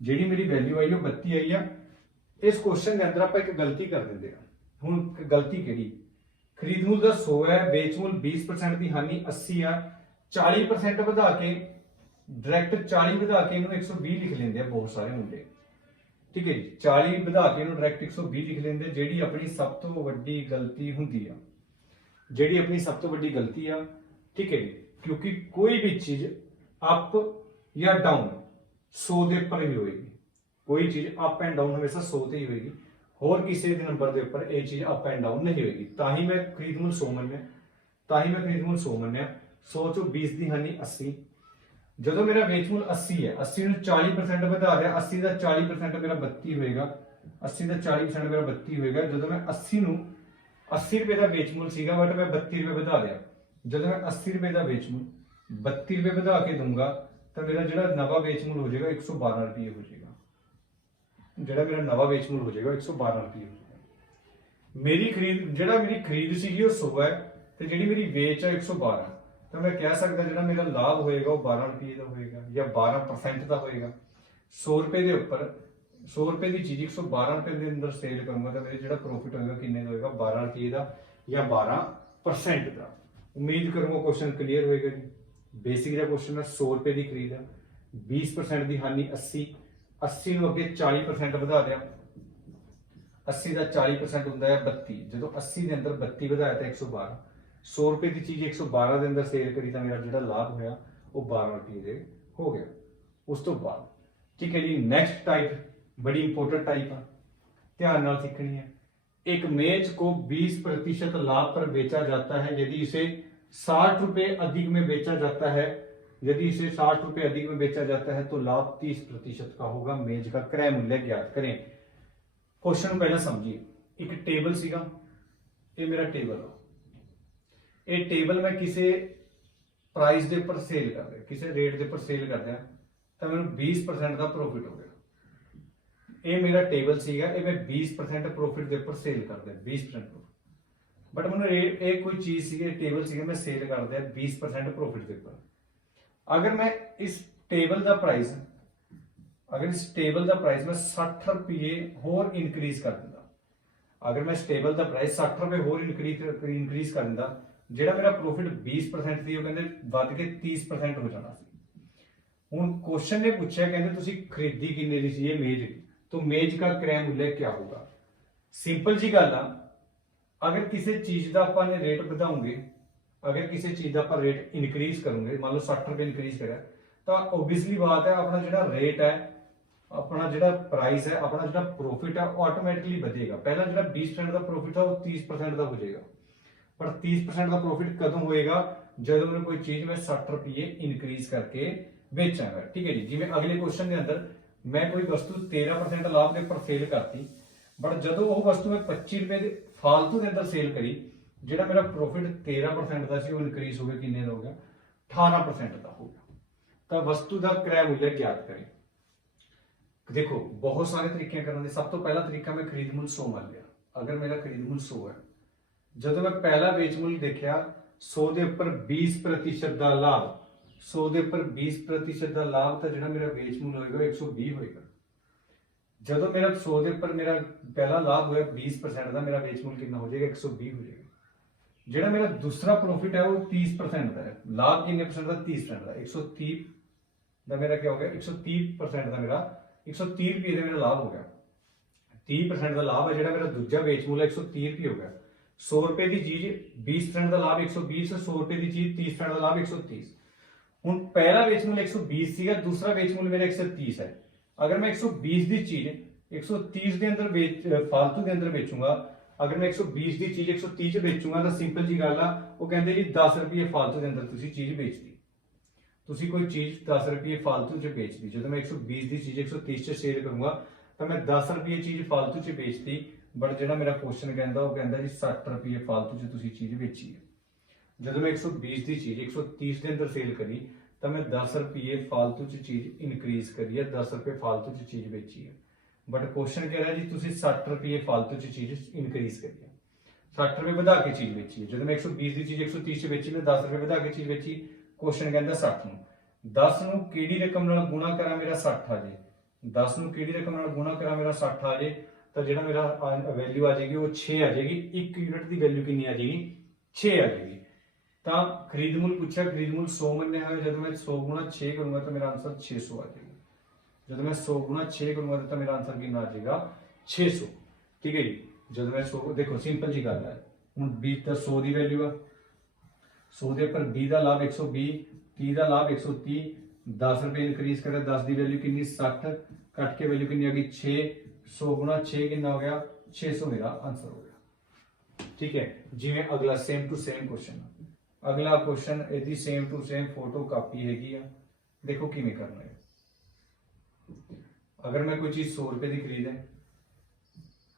ਜਿਹੜੀ ਮੇਰੀ ਵੈਲਿਊ ਆਈ ਉਹ 32 ਆਈ ਆ। ਇਸ ਕੁਐਸਚਨ ਦੇ ਅੰਦਰ ਆਪਾਂ ਇੱਕ ਗਲਤੀ ਕਰ ਦਿੰਦੇ ਆ। ਹੁਣ ਗਲਤੀ ਕਿਹੜੀ, ਖਰੀਦ मूल्य ਦਾ 100 ਹੈ, ਵੇਚ मूल्य 20% ਦੀ ਹਾਨੀ 80 ਆ, 40% ਵਧਾ ਕੇ डायरेक्ट 40 ਵਧਾ ਕੇ ਇਹਨੂੰ 120 ਲਿਖ ਲੈਂਦੇ ਆ ਬਹੁਤ ਸਾਰੇ ਮੁੰਡੇ। ਠੀਕ ਹੈ ਜੀ, 40 ਵਧਾ ਕੇ ਇਹਨੂੰ डायरेक्ट 120 ਲਿਖ ਲੈਂਦੇ, ਜਿਹੜੀ ਆਪਣੀ ਸਭ ਤੋਂ ਵੱਡੀ ਗਲਤੀ ਹੁੰਦੀ ਆ, ਜਿਹੜੀ ਆਪਣੀ ਸਭ ਤੋਂ ਵੱਡੀ ਗਲਤੀ ਆ। ਠੀਕ ਹੈ ਜੀ, ਕਿਉਂਕਿ ਕੋਈ ਵੀ ਚੀਜ਼ ਅਪ ਜਾਂ ਡਾਊਨ 100 ਦੇ ਉੱਪਰ ਹੀ ਹੋਏਗੀ। ਕੋਈ ਚੀਜ਼ ਅਪ ਐਂਡ ਡਾਊਨ ਹਮੇਸ਼ਾ 100 ਤੇ ਹੀ ਹੋਏਗੀ, ਹੋਰ ਕਿਸੇ ਦੇ ਨੰਬਰ ਦੇ ਉੱਪਰ ਇਹ ਚੀਜ਼ ਅਪ ਐਂਡ ਡਾਊਨ ਨਹੀਂ ਹੋਏਗੀ। ਤਾਂ ਹੀ ਮੈਂ ਖਰੀਦ मूल्य 100 ਮੰਨਿਆ, ਤਾਂ ਹੀ ਮੈਂ ਖਰੀਦ मूल्य 100 ਮੰਨਿਆ। 100 ਚੋਂ 20 ਦੀ ਹਾਨੀ 80। ਜਦੋਂ ਮੇਰਾ ਵੇਚ मूल्य 80 ਹੈ, 80 ਨੂੰ 40% ਵਧਾ ਰਿਹਾ, 80 ਦਾ 40% ਮੇਰਾ 32 ਹੋਏਗਾ, 80 ਦਾ 40% ਮੇਰਾ 32 ਹੋਏਗਾ। ਜਦੋਂ ਮੈਂ 80 ਨੂੰ 80 ਰੁਪਏ ਦਾ ਵੇਚ मूल्य ਸੀਗਾ ਬਟ ਮੈਂ 32 ਰੁਪਏ ਵਧਾ ਦਿਆ। ਜਦੋਂ ਮੈਂ 80 ਰੁਪਏ ਦਾ ਵੇਚ मूल्य 32 ਰੁਪਏ ਵਧਾ ਕੇ ਦੂੰਗਾ ਤਾਂ ਮੇਰਾ ਜਿਹੜਾ ਨਵਾਂ ਵੇਚ मूल्य ਹੋ ਜਾਏਗਾ 112 ਰੁਪਏ ਹੋ ਜਾਏਗਾ। ਜਿਹੜਾ ਮੇਰਾ ਨਵਾਂ ਵੇਚ मूल्य ਹੋ ਜਾਏਗਾ 112 ਰੁਪਏ ਹੋ ਜਾਏਗਾ। ਮੇਰੀ ਖਰੀਦ, ਜਿਹੜਾ ਮੇਰੀ ਖਰੀਦ ਸੀਗੀ ਉਹ 100 ਹੈ ਤੇ ਜਿਹੜੀ ਮੇਰੀ ਵੇਚ ਹੈ 112, ਤਾਂ ਮੈਂ ਕਹਿ ਸਕਦਾ ਜਿਹੜਾ ਮੇਰਾ ਲਾਭ ਹੋਏਗਾ ਉਹ 12 ਰੁਪਏ ਦਾ ਹੋਏਗਾ ਜਾਂ 12% ਦਾ ਹੋਏਗਾ। 100 ਰੁਪਏ ਦੇ ਉੱਪਰ 100 ਰੁਪਏ ਦੀ ਚੀਜ਼ 112 ਰੁਪਏ ਦੇ ਅੰਦਰ ਸੇਲ ਕਰੂੰਗਾ ਤਾਂ ਮੇਰੇ ਜਿਹੜਾ ਪ੍ਰੋਫਿਟ ਹੋਏਗਾ ਕਿੰਨੇ ਦਾ ਹੋਏਗਾ 12 ਰੁਪਏ ਦਾ ਜਾਂ 12% ਦਾ। ਉਮੀਦ ਕਰੂੰਗਾ क्वेश्चन क्लियर ਹੋਏਗਾ ਜੀ। बेसिक ਦਾ क्वेश्चन है, 100 ਰੁਪਏ ਦੀ ਖਰੀਦ ਹੈ, 20% ਦੀ ਹਾਨੀ 80, 80 ਨੂੰ ਅੱਗੇ 40% ਵਧਾ ਦਿਆ, 80 ਦਾ 40% ਹੁੰਦਾ ਹੈ 32। ਜਦੋਂ 80 ਦੇ ਅੰਦਰ 32 ਵਧਾਇਆ ਤਾਂ 112। 100 ਰੁਪਏ ਦੀ ਚੀਜ਼ 112 ਦੇ ਅੰਦਰ ਸੇਲ ਕਰੀ ਤਾਂ ਮੇਰਾ ਜਿਹੜਾ ਲਾਭ ਹੋਇਆ ਉਹ 12 ਰੁਪਏ ਦੇ ਹੋ ਗਿਆ। ਉਸ ਤੋਂ ਬਾਅਦ ठीक है जी, नेक्स्ट टाइप बड़ी इंपॉर्टेंट टाइप है, ध्यान नाल सीखनी है। एक मेज को 20% लाभ पर बेचा जाता है यदि इसे 60 रुपए अधिक में बेचा जाता है, यदि इसे 60 रुपए अधिक में बेचा जाता है तो लाभ 30% का होगा। मेज का क्रय मूल्य ज्ञात करें। क्वेश्चन पहले समझिए। एक टेबल सीगा, ये मेरा टेबल है, ये टेबल मैं किसी प्राइस के उपर सेल कर दिया, किसी रेट के उपर सेल कर दिया ਤਾਂ ਮੈਨੂੰ 20% ਦਾ ਪ੍ਰੋਫਿਟ ਹੋ ਗਿਆ। ਇਹ ਮੇਰਾ ਟੇਬਲ ਸੀਗਾ, ਇਹ ਮੈਂ 20% ਪ੍ਰੋਫਿਟ ਦੇ ਉੱਪਰ ਸੇਲ ਕਰਦਾ 20% ਪ੍ਰੋਫਿਟ। ਬਟ ਮੈਨੂੰ ਇਹ ਕੋਈ ਚੀਜ਼ ਸੀਗੀ, ਟੇਬਲ ਸੀਗਾ, ਮੈਂ ਸੇਲ ਕਰਦਾ 20% ਪ੍ਰੋਫਿਟ ਦੇ ਉੱਪਰ। ਅਗਰ ਮੈਂ ਇਸ ਟੇਬਲ ਦਾ ਪ੍ਰਾਈਸ ਮੈਂ 60 ਰੁਪਏ ਹੋਰ ਇਨਕਰੀਜ਼ ਕਰ ਦਿੰਦਾ, ਅਗਰ ਮੈਂ ਇਸ ਟੇਬਲ ਦਾ ਪ੍ਰਾਈਸ 60 ਰੁਪਏ ਹੋਰ ਇਨਕਰੀਜ਼ ਕਰ ਦਿੰਦਾ, ਜਿਹੜਾ ਮੇਰਾ ਪ੍ਰੋਫਿਟ 20% ਸੀ ਉਹ ਕਹਿੰਦੇ ਵੱਧ ਕੇ 30% ਹੋ ਜਾਣਾ ਸੀ। ਹੁਣ क्वेश्चन ने पूछा, कहते तुसी खरीदी किन्ने दी सी ये मेज की, तो मेज का क्रय मूल्य क्या होगा। सिंपल जी गल आ, अगर किसी चीज का अपन रेट बढ़ाओगे, अगर किसी चीज का अपन रेट इनक्रीज करोगे, मान लो 60 रुपए इनक्रीज करा, तो ओबीयसली बात है अपना जो रेट है, अपना जो प्राइस है, अपना जो प्रॉफिट है ऑटोमैटिकली बढ़ेगा। पहला जो 20% का प्रॉफिट है वो 30% का हो जाएगा, पर 30% का प्रॉफिट कदों होएगा जब मैं कोई चीज में 60 रुपये इनक्रीज करके बेचांगा। ठीक है जी। जिवें अगले क्वेश्चन के अंदर मैं कोई वस्तु 13% लाभ के उपर सेल करती, बट जो वो वस्तु मैं 25 रुपए के फालतू के अंदर सेल करी, जो मेरा प्रॉफिट 13% का सी वो इनक्रीज हो गया, किन्ने हो गया 18% का हो गया। तो वस्तु का क्रय मूल्य ज्ञात करें। देखो बहुत सारे तरीके करने, सब तो पहला तरीका मैं खरीद मूल्य 100 मान लिया। अगर मेरा खरीद मूल्य 100 है, जो मैं पहला बेच मूल्य देखा 100 के उपर 20% का लाभ, 100 के उपर 20% का लाभ, तो जो मेरा बेच मूल्य होगा 120 होगा। जो मेरा 100 के उपर मेरा पहला लाभ होया 20% का, मेरा बेच मूल्य कितना हो जाएगा 120 हो जाएगा। जो मेरा दूसरा प्रॉफिट है वो 30% का है, लाभ कितने परसेंट का 30% का, 130 का मेरा क्या हो गया 130% का, मेरा 130 रुपये का मेरा लाभ हो गया। 30% का लाभ है, जो मेरा दूजा बेच मूल्य 130 रुपये हो गया। 100 रुपए की चीज 20% का लाभ 120, 100 रुपए की चीज 30% का लाभ 130। ਹੁਣ पहला बेच मूल्य 120 ਸੀਗਾ, दूसरा बेच मूल्य मेरा 130 है। अगर मैं 120 की चीज 130 के अंदर फालतू के अंदर बेचूंगा, अगर मैं 120 की चीज 130 च बेचूंगा, तो सिंपल जी गल आ, वो कहते जी 10 रुपये फालतू के अंदर तुसी चीज बेचती, तुसी कोई चीज 10 रुपये फालतू च बेचती। जो मैं 120 की चीज 130 च सेल करूंगा, तो मैं 10 रुपये चीज फालतू च बेचती, बट जो मेरा क्वेश्चन कहता वो कहता जी 60 रुपये फालतू च तुसी चीज बेची है। जब मैं 120 की चीज 130 के अंदर सेल करी, तो मैं 10 रुपये फालतू च चीज इनक्रीज करी है, 10 रुपये फालतू च चीज बेची है। बट क्वेश्चन कह रहा है जी तुसी 60 रुपये फालतू च चीज इनक्रीज करी है, 60 रुपये बढ़ा के चीज बेची है। जब मैं 120 की चीज 130 च बेची, मैं 10 रुपये बढ़ा के चीज बेची। क्वेश्चन कहता 60 ਨੂੰ 10 ਨੂੰ ਕਿਹੜੀ ਰਕਮ ਨਾਲ ਗੁਣਾ ਕਰਾਂ ਮੇਰਾ 60 ਆ ਜੇ, 10 ਨੂੰ ਕਿਹੜੀ ਰਕਮ ਨਾਲ ਗੁਣਾ ਕਰਾਂ ਮੇਰਾ 60 ਆ ਜੇ, ਤਾਂ ਜਿਹੜਾ ਮੇਰਾ ਵੈਲਿਊ ਆ ਜਾਏਗੀ ਉਹ 6 ਆ ਜਾਏਗੀ। 1 यूनिट की वैल्यू कितनी आ जाएगी 6 आ जाएगी। तो खरीद मूल्य पूछा, खरीद मूल्य 100 मन्ने हुए, जब मैं 100 गुणा 6 करूंगा तो मेरा आंसर 600 आ जाएगा। जब मैं 100 गुणा 6 करूंगा तो मेरा आंसर कितना आ जाएगा 600। ठीक है जी। जब मैं 100 देखो सिंपल जी गल है, हूँ 20 का 100 की वैल्यू है, 100 के उपर 20 का लाभ 120, 30 का लाभ 130, 10 रुपये इनक्रीज करा, 10 की वैल्यू कितनी 60, कट के वैल्यू कितनी आ गई 6, 100 गुणा 6 कितना हो गया 600, मेरा आंसर हो गया। ठीक है। जिवें अगला सेम टू सेम क्वेश्चन, अगला क्वेश्चन यदि same to same photocopy हैगी आ, देखो किवें करना है। अगर मैं कोई चीज 100 रुपए की खरीद है,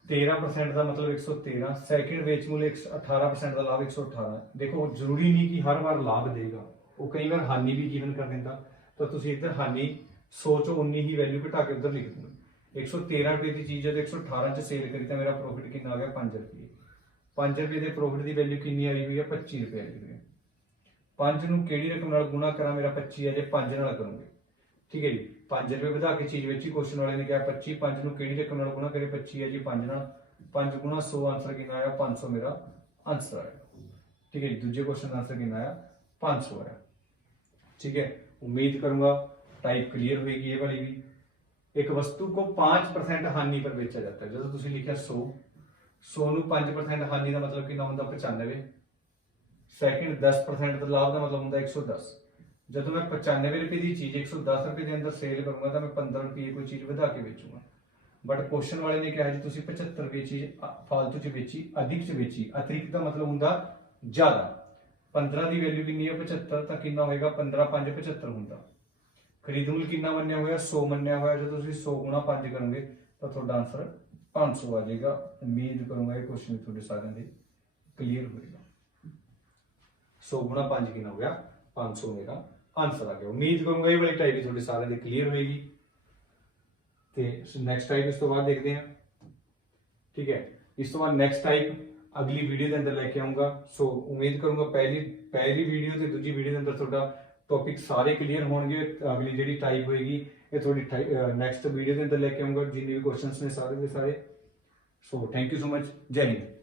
13% का मतलब 113, सैकेंड बेच मूल्य 18% का लाभ 118। देखो जरूरी नहीं कि हर बार लाभ देगा, वो कई बार हानि भी गिवन कर देता, तो तुम इधर हानि 100 चो 19 ही वैल्यू घटा के उधर लिख दूंगे। 113 रुपए की चीज जब 118 च सेल करी, तो मेरा प्रॉफिट कितना आ गया 5 रुपये। 5 रुपये के प्रॉफिट की वैल्यू कितनी आई हुई है 25 रुपये आई हुई है। 5 ਨੂੰ ਕਿਹੜੀ ਰਕਮ ਨਾਲ ਗੁਣਾ ਕਰਾਂ, ਮੇਰਾ 25 ਹੈ ਜੇ 5 ਨਾਲ ਕਰੂੰਗੇ। ठीक है जी। 5 रुपये बढ़ा के चीज बेची, क्वेश्चन वाले ने कहा 25, 5 ਨੂੰ ਕਿਹੜੀ ਰਕਮ ਨਾਲ ਗੁਣਾ ਕਰੇ 25 है जी 5 ਨਾਲ, 5 गुणा 100 आंसर कितना आया 500 मेरा आंसर आएगा। ठीक है जी। दूसरे क्वेश्चन का आंसर कितना आया 500 आया। ठीक है। उम्मीद करूंगा टाइप क्लियर होगी। ये वाली भी, एक वस्तु को 5% हानि पर बेचा जाता है। जो तुम लिखा 100, 100 ਨੂੰ 5% हानि का मतलब कितना होता 95, सैकेंड 10% का लाभ का मतलब होता 110। जब मैं 95 रुपये की चीज 110 रुपये के अंदर सेल करूंगा, तो मैं 15 रुपये कोई चीज बढ़ा के बेचूंगा। बट क्वेश्चन वाले ने कहा जी तुम 75 रुपये चीज फालतू च बेची, अधिक च बेची। अतिरिक्त का मतलब होता ज्यादा। 15 की वैल्यू कितनी है 75, तो कितना होगा 15 5 75 होता। खरीद मूल्य कितना मन्या हुआ 100 मन्या हुआ। जो तुम 100 गुणा 5 करोगे तो थोड़ा आंसर 500 आ जाएगा। उम्मीद करूंगा ये क्वेश्चन थोड़े सारे क्लियर होगा। 100 गुणा 5 कितना हो गया 500 मेरा ਆਨਸਰ ਆ ਗਿਆ। ਉਮੀਦ ਕਰੂੰਗਾ ਇਹ ਵਾਲੀ ਟਾਈਪ ਵੀ ਤੁਹਾਡੇ ਸਾਰਿਆਂ ਦੇ ਕਲੀਅਰ ਹੋਏਗੀ ਤੇ ਨੈਕਸਟ ਟਾਈਪ ਇਸ ਤੋਂ ਬਾਅਦ ਦੇਖਦੇ ਹਾਂ। ਠੀਕ ਹੈ, ਇਸ ਤੋਂ ਬਾਅਦ ਨੈਕਸਟ ਟਾਈਪ ਅਗਲੀ ਵੀਡੀਓ ਦੇ ਅੰਦਰ ਲੈ ਕੇ ਆਉਂਗਾ। ਸੋ ਉਮੀਦ ਕਰੂੰਗਾ ਪਹਿਲੀ ਵੀਡੀਓ ਤੇ ਦੂਜੀ ਵੀਡੀਓ ਦੇ ਅੰਦਰ ਤੁਹਾਡਾ ਟੌਪਿਕ ਸਾਰੇ ਕਲੀਅਰ ਹੋਣਗੇ। ਅਗਲੀ ਜਿਹੜੀ ਟਾਈਪ ਹੋਏਗੀ ਇਹ ਤੁਹਾਡੀ ਨੈਕਸਟ ਵੀਡੀਓ ਦੇ ਅੰਦਰ ਲੈ ਕੇ ਆਉਂਗਾ, ਜਿੰਨੇ ਵੀ ਕੁਐਸਚਨਸ ਨੇ ਸਾਰੇ ਦੇ ਸਾਰੇ। So thank you so much, ਜੈ ਹਿੰਦ।